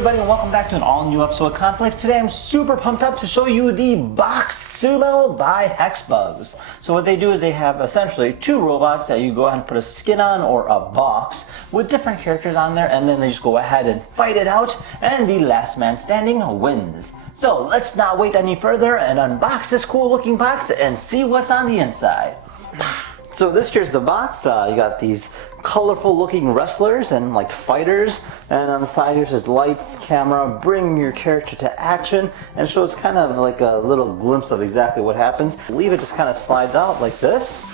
everybody, and welcome back to an all-new episode of Conflicts. Today I'm super pumped up to show you the Box Sumo by HEXBUG. So what they do is they have essentially two robots that you go ahead and put a skin on or a box with different characters on there, and then they just go ahead and fight it out, and the last man standing wins. So let's not wait any further and unbox this cool looking box and see what's on the inside. So this here's the box. You got these colorful looking wrestlers and like fighters, and on the side here says lights, camera, bring your character to action, and shows kind of like a little glimpse of exactly what happens. I believe it just kind of slides out like this.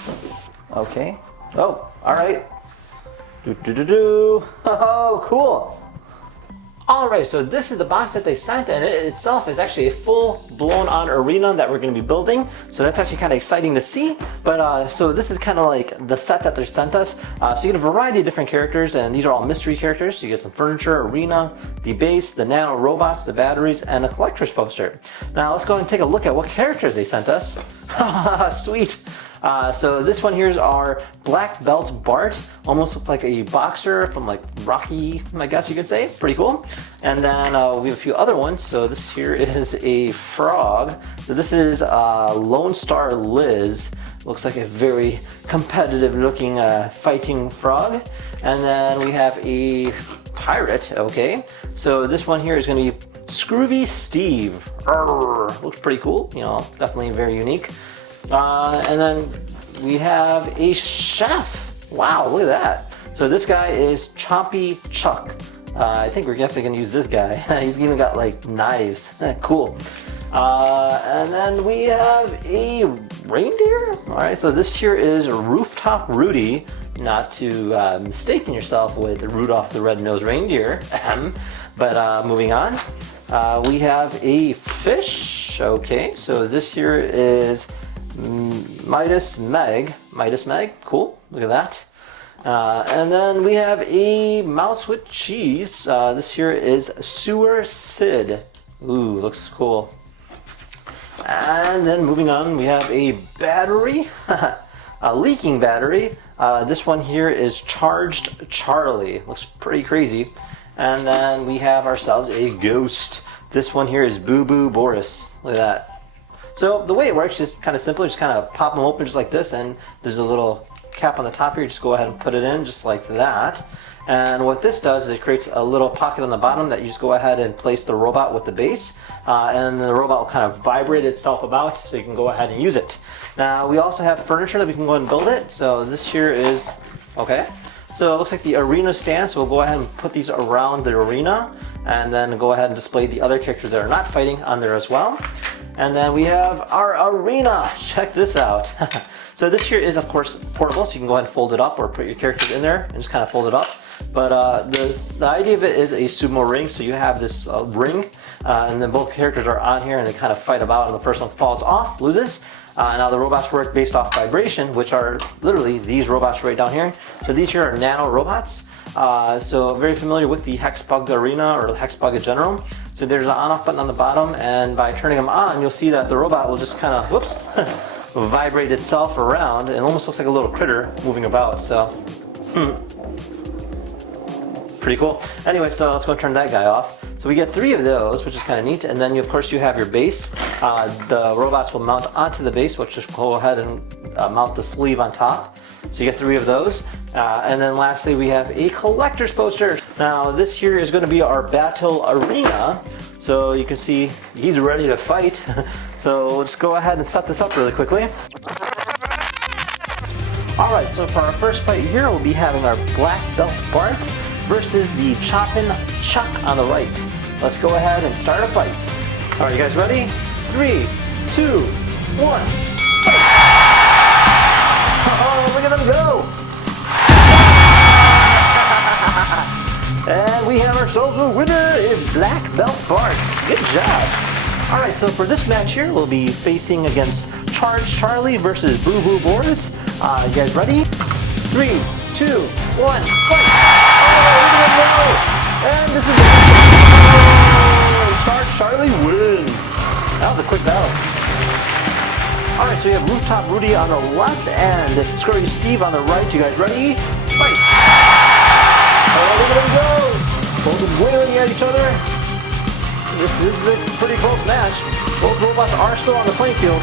Okay. Oh, alright. Oh, cool. Alright, so this is the box that they sent, and it itself is actually a full-blown on arena that we're going to be building. So that's actually kind of exciting to see. But so this is kind of like the set that they sent us. So you get a variety of different characters, and these are all mystery characters. So you get some furniture, arena, the base, the nano robots, the batteries, and a collector's poster. Now let's go and take a look at what characters they sent us. Sweet! So this one here is our black belt Bart, almost looks like a boxer from like Rocky, I guess you could say. Pretty cool. And then we have a few other ones. So this here is a frog. So this is Lone Star Liz. Looks like a very competitive looking fighting frog. And then we have a pirate, okay. So this one here is going to be Scroovy Steve. Arrgh. Looks pretty cool, you know, definitely very unique. And then we have a chef. Wow, look at that. So this guy is Chompy Chuck. I think we're definitely going to use this guy. He's even got like knives. Cool. And then we have a reindeer. Alright, so this here is Rooftop Rudy. Not to mistaken yourself with Rudolph the Red-Nosed Reindeer. But moving on. We have a fish. Okay, so this here is Midas Meg, cool, look at that. And then we have a mouse with cheese. This here is Sewer Sid. Ooh, looks cool. And then moving on, we have a battery, a leaking battery. This one here is Charged Charlie. Looks pretty crazy. And then we have ourselves a ghost. This one here is Boo Boo Boris. Look at that. So the way it works is kind of simple. Just kind of pop them open just like this, and there's a little cap on the top here. Just go ahead and put it in just like that. And what this does is it creates a little pocket on the bottom that you just go ahead and place the robot with the base, and the robot will kind of vibrate itself about, so you can go ahead and use it. Now we also have furniture that we can go ahead and build it. So this here is, okay. So it looks like the arena stand, so we'll go ahead and put these around the arena, and then go ahead and display the other characters that are not fighting on there as well. And then we have our arena. Check this out. So this here is of course portable, so you can go ahead and fold it up or put your characters in there and just kind of fold it up. But the idea of it is a sumo ring, so you have this ring, and then both characters are on here and they kind of fight about, and the first one falls off, loses. Now the robots work based off vibration, which are literally these robots right down here. So these here are nano robots. So very familiar with the HEXBUG arena or the HEXBUG in general. So there's an on-off button on the bottom, and by turning them on, you'll see that the robot will just kind of, whoops, vibrate itself around. It almost looks like a little critter moving about. So, pretty cool. Anyway, so let's go and turn that guy off. So we get 3 of those, which is kind of neat. And then of course you have your base. The robots will mount onto the base, which just go ahead and mount the sleeve on top. So you get 3 of those. And then lastly, we have a collector's poster. Now this here is going to be our battle arena. So you can see he's ready to fight. So let's go ahead and set this up really quickly. Alright, so for our first fight here, we'll be having our black belt Bart versus the Choppin' Chuck on the right. Let's go ahead and start a fight. Alright, you guys ready? 3, 2, 1. Oh, look at them go! And we have ourselves a winner in Black Belt Bart. Good job. Alright, so for this match here, we'll be facing against Charged Charlie versus Boo Boo Boris. You guys ready? 3, 2, 1, fight! Oh, look at them go! And this is Charged Charlie wins. That was a quick battle. Alright, so we have Rooftop Rudy on the left and Scurry Steve on the right. You guys ready? Fight! Oh, look at them go! Both of them wailing at each other. this is a pretty close match. Both robots are still on the playing field.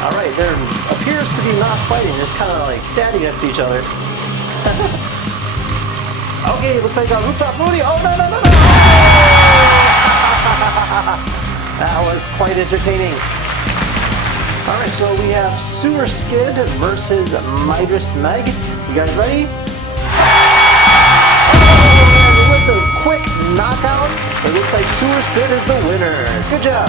Alright, there appears to be not fighting, just kind of like standing against each other. Okay, looks like a rooftop booty. Oh, no, no, no, no! That was quite entertaining. Alright, so we have Sewer Skid versus Midas Meg. You guys ready? Oh, with a quick knockout, it looks like Sewer Skid is the winner. Good job.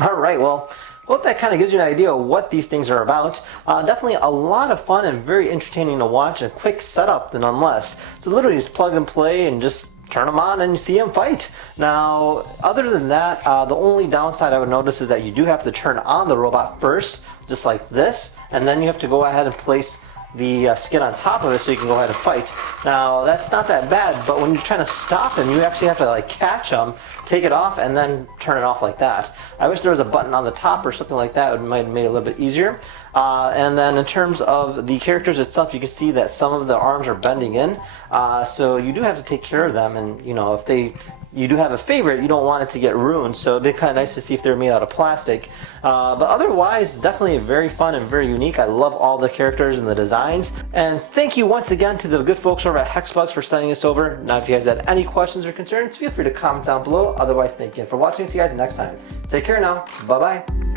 Alright, well, hope that kind of gives you an idea of what these things are about. Definitely a lot of fun and very entertaining to watch. A quick setup, nonetheless. So literally just plug and play and just turn them on and you see them fight. Now, other than that, the only downside I would notice is that you do have to turn on the robot first, just like this, and then you have to go ahead and place the skin on top of it so you can go ahead and fight. Now, that's not that bad, but when you're trying to stop them, you actually have to like catch them, take it off, and then turn it off like that. I wish there was a button on the top or something like that. It might have made it a little bit easier. And then in terms of the characters itself, you can see that some of the arms are bending in. So you do have to take care of them, and you know, if you do have a favorite, you don't want it to get ruined, so it'd be kind of nice to see if they're made out of plastic. But otherwise, definitely very fun and very unique. I love all the characters and the designs. And thank you once again to the good folks over at HEXBUG for sending this over. Now, if you guys had any questions or concerns, feel free to comment down below. Otherwise, thank you for watching. See you guys next time. Take care now. Bye-bye.